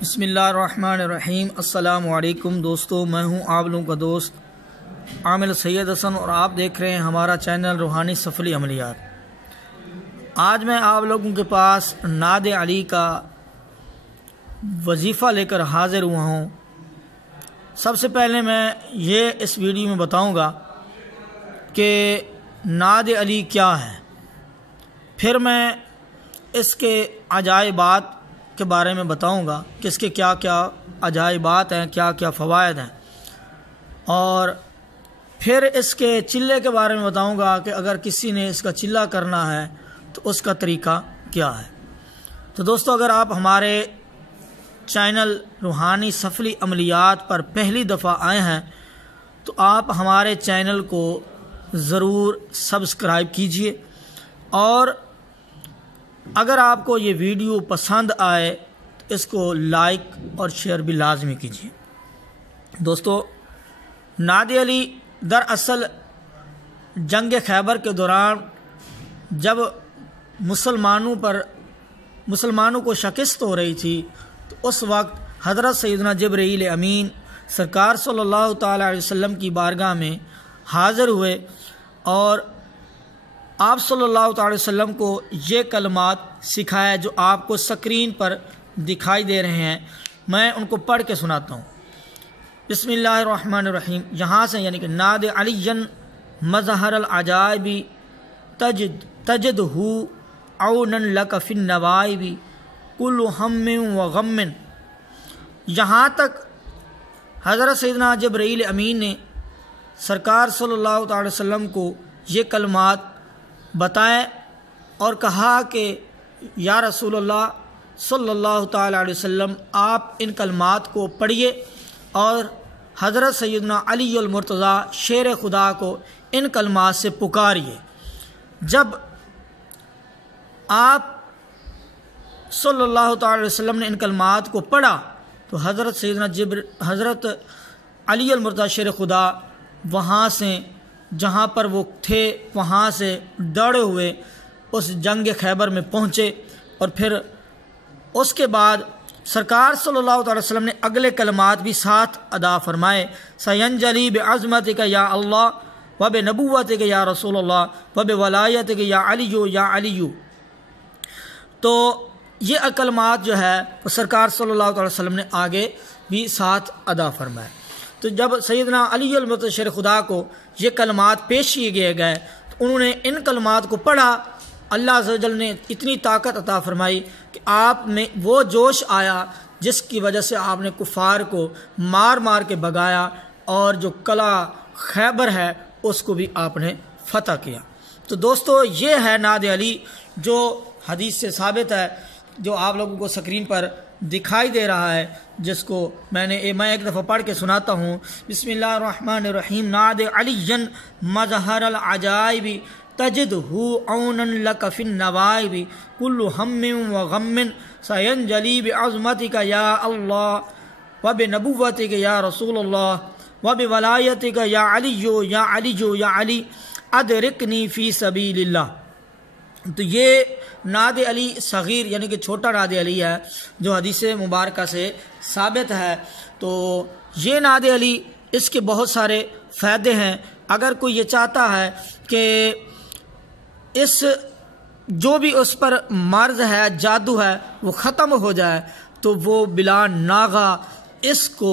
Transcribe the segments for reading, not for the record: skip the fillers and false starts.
بسم اللہ الرحمن الرحیم۔ السلام علیکم دوستو، میں ہوں آپ لوگوں کا دوست عامل سید حسن اور آپ دیکھ رہے ہیں ہمارا چینل روحانی سفلی عملیات۔ آج میں آپ لوگوں کے پاس نعت علی کا وظیفہ لے کر حاضر ہوا ہوں۔ سب سے پہلے میں یہ اس ویڈیو میں بتاؤں گا کہ نعت علی کیا ہے، پھر میں اس کے عجائبات کے بارے میں بتاؤں گا کہ اس کے کیا کیا عجائبات ہیں، کیا کیا فوائد ہیں، اور پھر اس کے چلے کے بارے میں بتاؤں گا کہ اگر کسی نے اس کا چلہ کرنا ہے تو اس کا طریقہ کیا ہے۔ تو دوستو، اگر آپ ہمارے چینل روحانی سفلی عملیات پر پہلی دفعہ آئے ہیں تو آپ ہمارے چینل کو ضرور سبسکرائب کیجئے، اور اگر آپ کو یہ ویڈیو پسند آئے تو اس کو لائک اور شیئر بھی لازمی کیجیے۔ دوستو، نعت علی دراصل جنگ خیبر کے دوران جب مسلمانوں کو شکست ہو رہی تھی تو اس وقت حضرت سیدنا جبرائیل امین سرکار صلی اللہ تعالی علیہ وسلم کی بارگاہ میں حاضر ہوئے اور آپ صلی اللہ تعالی وسلم کو یہ کلمات سکھایا جو آپ کو سکرین پر دکھائی دے رہے ہیں۔ میں ان کو پڑھ کے سناتا ہوں۔ بسم اللہ الرحمن الرحیم۔ یہاں سے یعنی کہ نعت علی مظہر العجائب تجدہ عونا لک فی النوائب کل ہم و غم، یہاں تک حضرت سیدنا جبرائیل امین نے سرکار صلی اللہ تعالی وسلم کو یہ کلمات بتائیں اور کہا کہ یا رسول اللہ صلی اللہ تعالی علیہ وسلم، آپ ان کلمات کو پڑھیے اور حضرت سیدنا علی المرتضیٰ شیر خدا کو ان کلمات سے پکاریے۔ جب آپ صلی اللہ تعالی علیہ وسلم نے ان کلمات کو پڑھا تو حضرت علی المرتضیٰ شیر خدا وہاں سے جہاں پر وہ تھے وہاں سے دوڑے ہوئے اس جنگ خیبر میں پہنچے، اور پھر اس کے بعد سرکار صلی اللہ تعالی وسلم نے اگلے کلمات بھی ساتھ ادا فرمائے۔ سینجلی بعظمتک یا اللہ و بنبوتک یا رسول اللہ و بولایتک یا علی یا علی۔ تو یہ کلمات جو ہے وہ سرکار صلی اللہ تعالی وسلم نے آگے بھی ساتھ ادا فرمائے۔ تو جب سیدنا علی المرتضیٰ شیر خدا کو یہ کلمات پیش کیے گئے تو انہوں نے ان کلمات کو پڑھا۔ اللہ عز و جل نے اتنی طاقت عطا فرمائی کہ آپ میں وہ جوش آیا جس کی وجہ سے آپ نے کفار کو مار مار کے بھگایا، اور جو قلعہ خیبر ہے اس کو بھی آپ نے فتح کیا۔ تو دوستو، یہ ہے نعت علی جو حدیث سے ثابت ہے، جو آپ لوگوں کو سکرین پر دکھائی دے رہا ہے، جس کو میں ایک دفعہ پڑھ کے سناتا ہوں۔ بسم اللہ الرحمن الرحیم۔ نعت علی مظہر العجائب تجدہ عونا لک فی النوائب کل ہم و غم سینجلی بعظمتک یا اللہ و بنبوتک یا رسول اللہ و بولایتک یا علی یا علی یا علی ادرکنی فی سبیل اللہ۔ تو یہ نعت علی صغیر یعنی کہ چھوٹا نعت علی ہے جو حدیث مبارکہ سے ثابت ہے۔ تو یہ نعت علی، اس کے بہت سارے فائدے ہیں۔ اگر کوئی یہ چاہتا ہے کہ جو بھی اس پر مرض ہے، جادو ہے، وہ ختم ہو جائے تو وہ بلا ناغہ اس کو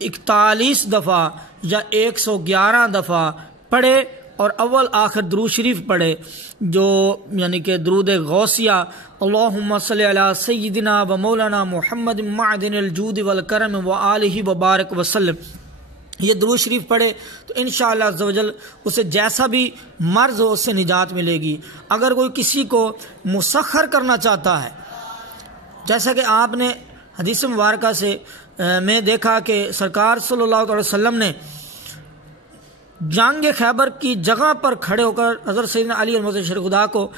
41 دفعہ یا 111 دفعہ پڑھے اور اول آخر درود شریف پڑھے، جو یعنی کہ درود غوثیہ، اللہم صلی علی سیدنا و مولانا محمد معدن الجود والکرم و آلہ وبارک وسلم۔ یہ درود شریف پڑھے تو انشاءاللہ عز و جل اسے جیسا بھی مرض ہو اس سے نجات ملے گی۔ اگر کوئی کسی کو مسخر کرنا چاہتا ہے، جیسا کہ آپ نے حدیث مبارکہ سے میں دیکھا کہ سرکار صلی اللہ علیہ وسلم نے جنگ خیبر کی جگہ پر کھڑے ہو کر حضرت سیدنا علی المرتضیٰ شیر خدا کو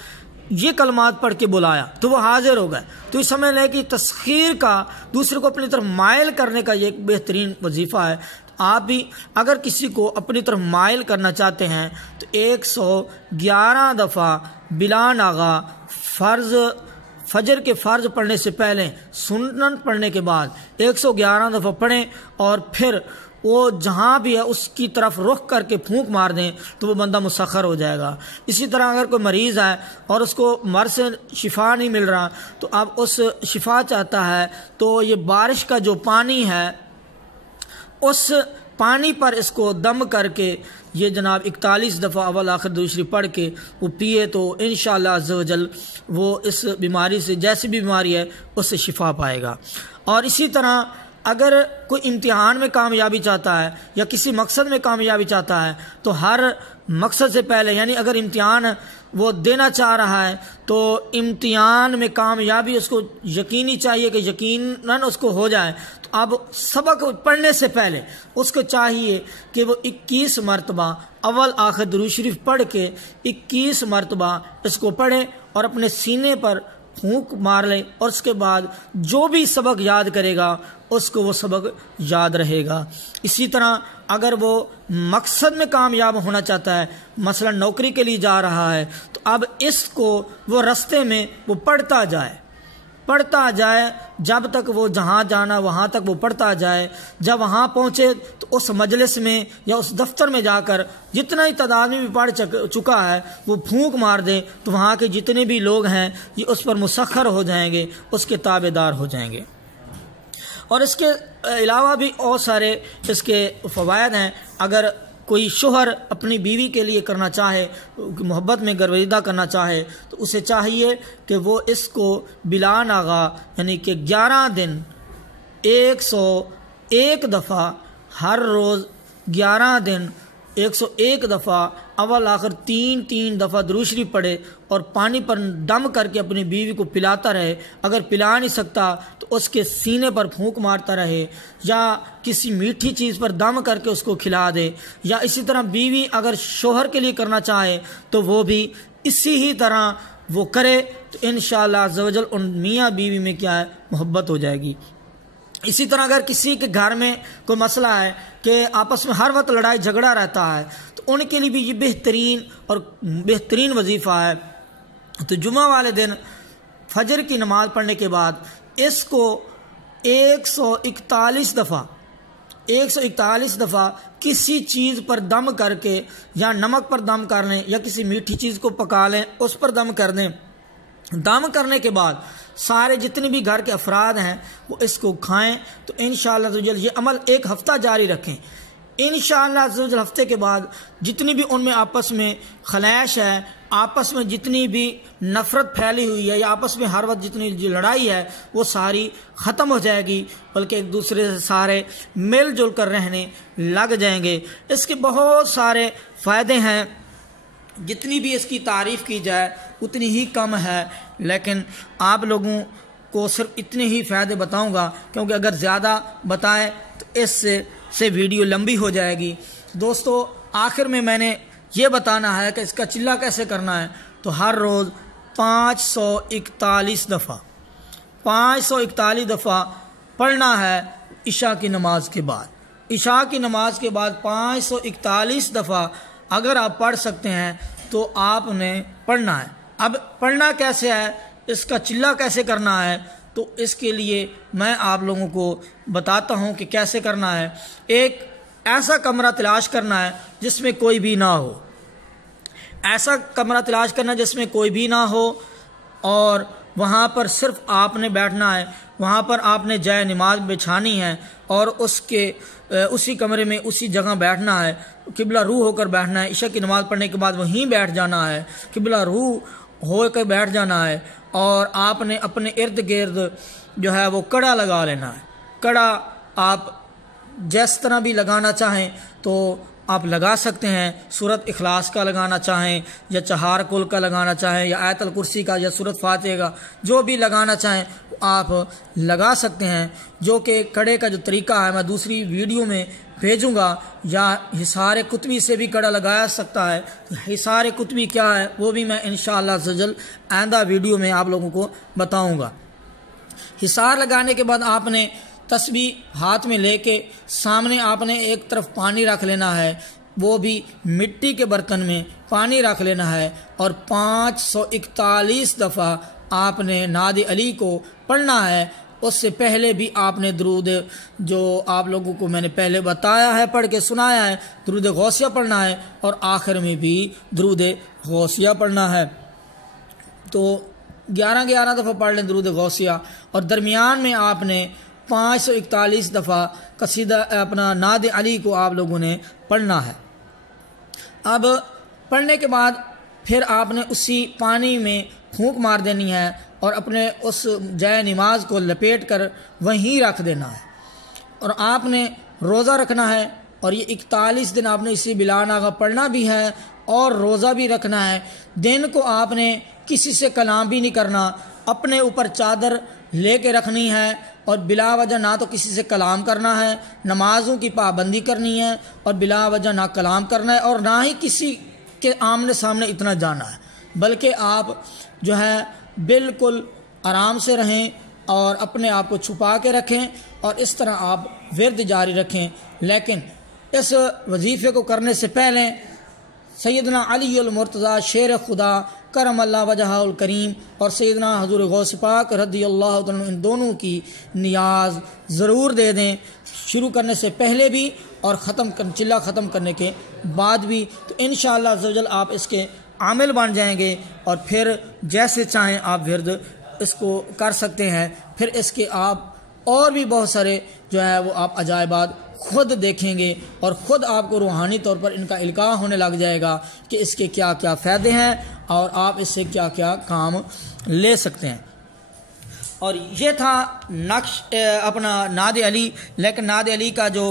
یہ کلمات پڑھ کے بلایا تو وہ حاضر ہو گئے۔ تو یہ سمجھ لیں کہ تسخیر کا، دوسرے کو اپنی طرف مائل کرنے کا یہ ایک بہترین وظیفہ ہے۔ آپ بھی اگر کسی کو اپنی طرف مائل کرنا چاہتے ہیں تو 111 دفعہ بلا ناغہ فجر کے فرض پڑھنے سے پہلے سنن پڑھنے کے بعد 111 دفعہ پڑھیں اور پھر وہ جہاں بھی ہے اس کی طرف رخ کر کے پھونک مار دیں تو وہ بندہ مسخر ہو جائے گا۔ اسی طرح اگر کوئی مریض ہے اور اس کو مرض سے شفا نہیں مل رہا تو اب اس شفا چاہتا ہے تو یہ بارش کا جو پانی ہے اس پانی پر اس کو دم کر کے یہ جناب 41 دفعہ اول آخر دوسری پڑھ کے وہ پیے تو انشاءاللہ عز و جل وہ اس بیماری سے جیسی بھی بیماری ہے اس سے شفا پائے گا۔ اور اسی طرح اگر کوئی امتحان میں کامیابی چاہتا ہے یا کسی مقصد میں کامیابی چاہتا ہے تو ہر مقصد سے پہلے یعنی اگر امتحان وہ دینا چاہ رہا ہے تو امتحان میں کامیابی اس کو یقینی چاہیے کہ یقیناً اس کو ہو جائے، تو اب سبق پڑھنے سے پہلے اس کو چاہیے کہ وہ 21 مرتبہ اول آخر درود شریف پڑھ کے 21 مرتبہ اس کو پڑھے اور اپنے سینے پر پھونک مار لے، اور اس کے بعد جو بھی سبق یاد کرے گا اس کو وہ سبق یاد رہے گا۔ اسی طرح اگر وہ مقصد میں کامیاب ہونا چاہتا ہے، مثلا نوکری کے لیے جا رہا ہے، تو اب اس کو وہ رستے میں وہ پڑھتا جائے جب تک وہ جہاں جانا وہاں تک وہ پڑھتا جائے۔ جب وہاں پہنچے تو اس مجلس میں یا اس دفتر میں جا کر جتنا ہی تعداد میں بھی پڑھ چکا ہے وہ پھونک مار دے تو وہاں کے جتنے بھی لوگ ہیں یہ اس پر مسخر ہو جائیں گے، اس کے تابع دار ہو جائیں گے۔ اور اس کے علاوہ بھی اور سارے اس کے فوائد ہیں۔ اگر کوئی شوہر اپنی بیوی کے لیے کرنا چاہے، محبت میں گرویدہ کرنا چاہے، تو اسے چاہیے کہ وہ اس کو بلا ناغا یعنی کہ 11 دن 101 دفعہ ہر روز 11 دن 101 دفعہ اول آخر 3 دفعہ درود شریف پڑھے اور پانی پر دم کر کے اپنی بیوی کو پلاتا رہے۔ اگر پلا نہیں سکتا تو اس کے سینے پر پھونک مارتا رہے یا کسی میٹھی چیز پر دم کر کے اس کو کھلا دے، یا اسی طرح بیوی اگر شوہر کے لیے کرنا چاہے تو وہ بھی اسی ہی طرح وہ کرے تو انشاءاللہ عز و جل ان میاں بیوی میں کیا ہے محبت ہو جائے گی۔ اسی طرح اگر کسی کے گھر میں کوئی مسئلہ ہے کہ آپس میں ہر وقت لڑائی جھگڑا رہتا ہے تو ان کے لیے بھی یہ بہترین وظیفہ ہے۔ تو جمعہ والے دن فجر کی نماز پڑھنے کے بعد اس کو 141 دفعہ کسی چیز پر دم کر کے یا نمک پر دم کر لیں یا کسی میٹھی چیز کو پکا لیں اس پر دم کر دیں۔ دم کرنے کے بعد سارے جتنے بھی گھر کے افراد ہیں وہ اس کو کھائیں تو انشاءاللہ عز و جل یہ عمل 1 ہفتہ جاری رکھیں۔ انشاءاللہ عز و جل ہفتے کے بعد جتنی بھی ان میں آپس میں خلیش ہے، آپس میں جتنی بھی نفرت پھیلی ہوئی ہے یا آپس میں ہر وقت جتنی لڑائی ہے وہ ساری ختم ہو جائے گی، بلکہ ایک دوسرے سے سارے مل جل کر رہنے لگ جائیں گے۔ اس کے بہت سارے فائدے ہیں، جتنی بھی اس کی تعریف کی جائے اتنی ہی کم ہے، لیکن آپ لوگوں کو صرف اتنے ہی فائدے بتاؤں گا کیونکہ اگر زیادہ بتائیں تو اس سے ویڈیو لمبی ہو جائے گی۔ دوستو آخر میں نے یہ بتانا ہے کہ اس کا چلہ کیسے کرنا ہے، تو ہر روز 541 دفعہ پڑھنا ہے عشاء کی نماز کے بعد۔ عشاء کی نماز کے بعد 541 دفعہ اگر آپ پڑھ سکتے ہیں تو آپ نے پڑھنا ہے۔ اب پڑھنا کیسے ہے، اس کا چلہ کیسے کرنا ہے، تو اس کے لیے میں آپ لوگوں کو بتاتا ہوں کہ کیسے کرنا ہے۔ ایک ایسا کمرہ تلاش کرنا ہے جس میں کوئی بھی نہ ہو، جس میں کوئی بھی نہ ہو، اور وہاں پر صرف آپ نے بیٹھنا ہے، وہاں پر آپ نے جائے نماز بچھانی ہے اور اسی کمرے میں اسی جگہ بیٹھنا ہے، قبلہ روح ہو کر بیٹھنا ہے۔ عشاء کی نماز پڑھنے کے بعد وہیں بیٹھ جانا ہے، قبلہ روح ہو کر بیٹھ جانا ہے، اور آپ نے اپنے ارد گرد جو ہے وہ کڑا لگا لینا ہے۔ کڑا آپ جس طرح بھی لگانا چاہیں تو آپ لگا سکتے ہیں، سورت اخلاص کا لگانا چاہیں یا چہار کل کا لگانا چاہیں یا آیت الکرسی کا یا سورت فاتحہ کا، جو بھی لگانا چاہیں آپ لگا سکتے ہیں۔ جو کہ کڑے کا جو طریقہ ہے میں دوسری ویڈیو میں بھیجوں گا، یا حصار قطبی سے بھی کڑا لگایا سکتا ہے۔ حصار قطبی کیا ہے وہ بھی میں انشاءاللہ عز و جل آئندہ ویڈیو میں آپ لوگوں کو بتاؤں گا۔ حصار لگانے کے بعد آپ نے تسبیح ہاتھ میں لے کے سامنے آپ نے ایک طرف پانی رکھ لینا ہے، وہ بھی مٹی کے برتن میں پانی رکھ لینا ہے، اور 541 دفعہ آپ نے نعت علی کو پڑھنا ہے اس سے پہلے بھی آپ نے درود جو آپ لوگوں کو میں نے پہلے بتایا ہے پڑھ کے سنایا ہے درود غوثیہ پڑھنا ہے اور آخر میں بھی درود غوثیہ پڑھنا ہے۔ تو 11 دفعہ پڑھ لیں درود غوثیہ اور درمیان میں آپ نے 541 دفعہ قصیدہ اپنا نعت علی کو آپ لوگوں نے پڑھنا ہے۔ اب پڑھنے کے بعد پھر آپ نے اسی پانی میں پھونک مار دینی ہے اور اپنے اس جائے نماز کو لپیٹ کر وہیں رکھ دینا ہے اور آپ نے روزہ رکھنا ہے اور یہ 41 دن آپ نے اسی بلا ناغہ پڑھنا بھی ہے اور روزہ بھی رکھنا ہے۔ دن کو آپ نے کسی سے کلام بھی نہیں کرنا، اپنے اوپر چادر لے کے رکھنی ہے اور بلا وجہ نہ تو کسی سے کلام کرنا ہے، نمازوں کی پابندی کرنی ہے اور بلا وجہ نہ کلام کرنا ہے اور نہ ہی کسی کے آمنے سامنے اتنا جانا ہے، بلکہ آپ جو ہے بالکل آرام سے رہیں اور اپنے آپ کو چھپا کے رکھیں اور اس طرح آپ ورد جاری رکھیں۔ لیکن اس وظیفے کو کرنے سے پہلے سیدنا علی المرتضیٰ شیر خدا کرم اللہ وجہہ الکریم اور سیدنا حضور غوث پاک رضی اللہ عنہ ان دونوں کی نیاز ضرور دے دیں، شروع کرنے سے پہلے بھی اور چلہ ختم کرنے کے بعد بھی، تو انشاءاللہ عز و جل آپ اس کے عامل بن جائیں گے اور پھر جیسے چاہیں آپ ورد اس کو کر سکتے ہیں۔ پھر اس کے آپ اور بھی بہت سارے جو ہے وہ آپ عجائبات خود دیکھیں گے اور خود آپ کو روحانی طور پر ان کا القاء ہونے لگ جائے گا کہ اس کے کیا کیا فائدے ہیں اور آپ اس سے کیا کیا کام لے سکتے ہیں۔ اور یہ تھا نقش اپنا نعت علی، لیکن نعت علی کا جو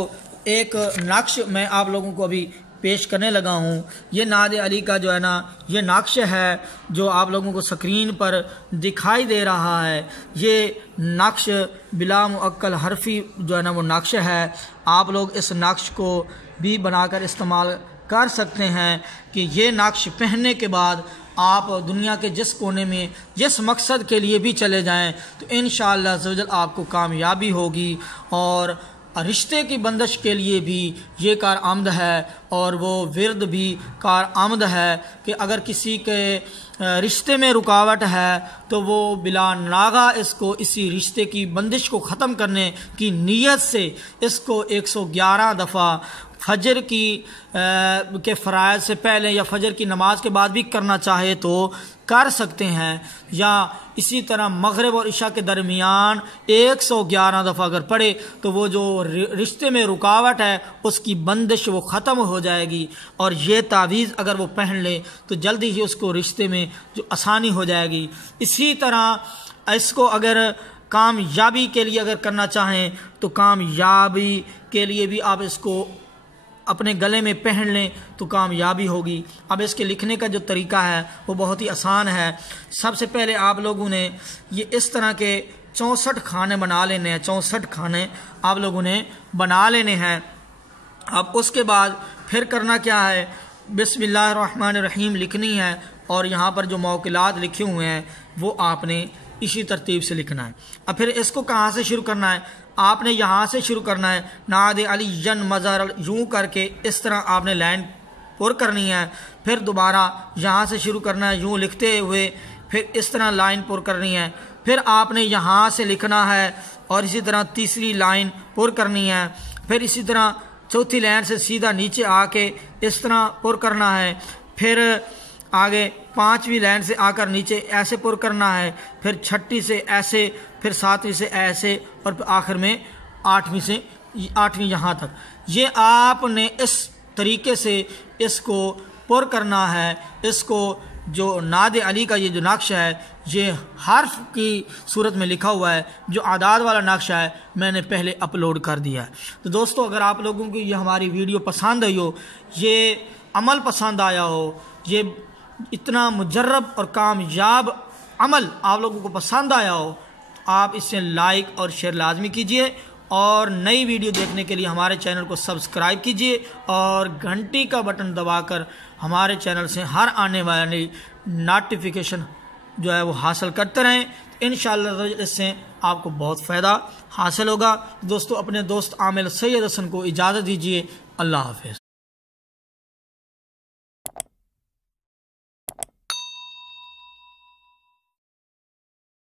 ایک نقش میں آپ لوگوں کو ابھی پیش کرنے لگا ہوں، یہ نعت علی کا جو ہے نا یہ نقش ہے جو آپ لوگوں کو سکرین پر دکھائی دے رہا ہے۔ یہ نقش بلا معقل حرفی جو ہے نا وہ نقش ہے، آپ لوگ اس نقش کو بھی بنا کر استعمال کر سکتے ہیں کہ یہ نقش پہننے کے بعد آپ دنیا کے جس کونے میں جس مقصد کے لیے بھی چلے جائیں تو انشاءاللہ عز و جل آپ کو کامیابی ہوگی اور رشتے کی بندش کے لیے بھی یہ کارآمد ہے اور وہ ورد بھی کارآمد ہے کہ اگر کسی کے رشتے میں رکاوٹ ہے تو وہ بلا ناغہ اس کو اسی رشتے کی بندش کو ختم کرنے کی نیت سے اس کو 111 دفعہ فجر کے فرائض سے پہلے یا فجر کی نماز کے بعد بھی کرنا چاہے تو کر سکتے ہیں، یا اسی طرح مغرب اور عشاء کے درمیان 111 دفعہ اگر پڑھے تو وہ جو رشتے میں رکاوٹ ہے اس کی بندش وہ ختم ہو جائے گی، اور یہ تعویذ اگر وہ پہن لے تو جلدی ہی اس کو رشتے میں جو آسانی ہو جائے گی۔ اسی طرح اس کو اگر کامیابی کے لیے اگر کرنا چاہیں تو کامیابی کے لیے بھی آپ اس کو اپنے گلے میں پہن لیں تو کامیابی ہوگی۔ اب اس کے لکھنے کا جو طریقہ ہے وہ بہت ہی آسان ہے۔ سب سے پہلے آپ لوگوں نے یہ اس طرح کے 64 کھانے بنا لینے ہیں، 64 کھانے آپ لوگوں نے بنا لینے ہیں۔ اب اس کے بعد پھر کرنا کیا ہے، بسم اللہ الرحمن الرحیم لکھنی ہے اور یہاں پر جو موکلات لکھے ہوئے ہیں وہ آپ نے اسی ترتیب سے لکھنا ہے۔ اب پھر اس کو کہاں سے شروع کرنا ہے، آپ نے یہاں سے شروع کرنا ہے، نعت علی جن مظہر یوں کر کے اس طرح آپ نے لائن پر کرنی ہے، پھر دوبارہ یہاں سے شروع کرنا ہے یوں لکھتے ہوئے، پھر اس طرح لائن پر کرنی ہے، پھر آپ نے یہاں سے لکھنا ہے اور اسی طرح تیسری لائن پر کرنی ہے، پھر اسی طرح چوتھی لائن سے سیدھا نیچے آ کے اس طرح پر کرنا ہے، پھر آگے 5ویں لائن سے آ کر نیچے ایسے پر کرنا ہے، پھر 6 سے ایسے، پھر 7ویں سے ایسے اور پھر آخر میں 8ویں یہاں تک۔ یہ آپ نے اس طریقے سے اس کو پر کرنا ہے۔ اس کو جو نعت علی کا یہ جو نقش ہے یہ حرف کی صورت میں لکھا ہوا ہے، جو اعداد والا نقش ہے میں نے پہلے اپلوڈ کر دیا ہے۔ تو دوستو اگر آپ لوگوں کو یہ ہماری ویڈیو پسند آئی ہو، یہ عمل پسند آیا ہو، یہ اتنا مجرب اور کامیاب عمل آپ لوگوں کو پسند آیا ہو تو آپ اس سے لائک اور شیئر لازمی کیجئے، اور نئی ویڈیو دیکھنے کے لیے ہمارے چینل کو سبسکرائب کیجئے اور گھنٹی کا بٹن دبا کر ہمارے چینل سے ہر آنے والی نوٹیفیکیشن جو ہے وہ حاصل کرتے رہیں۔ انشاءاللہ اس سے آپ کو بہت فائدہ حاصل ہوگا۔ دوستو اپنے دوست عامل سید حسن کو اجازت دیجئے، اللہ حافظ۔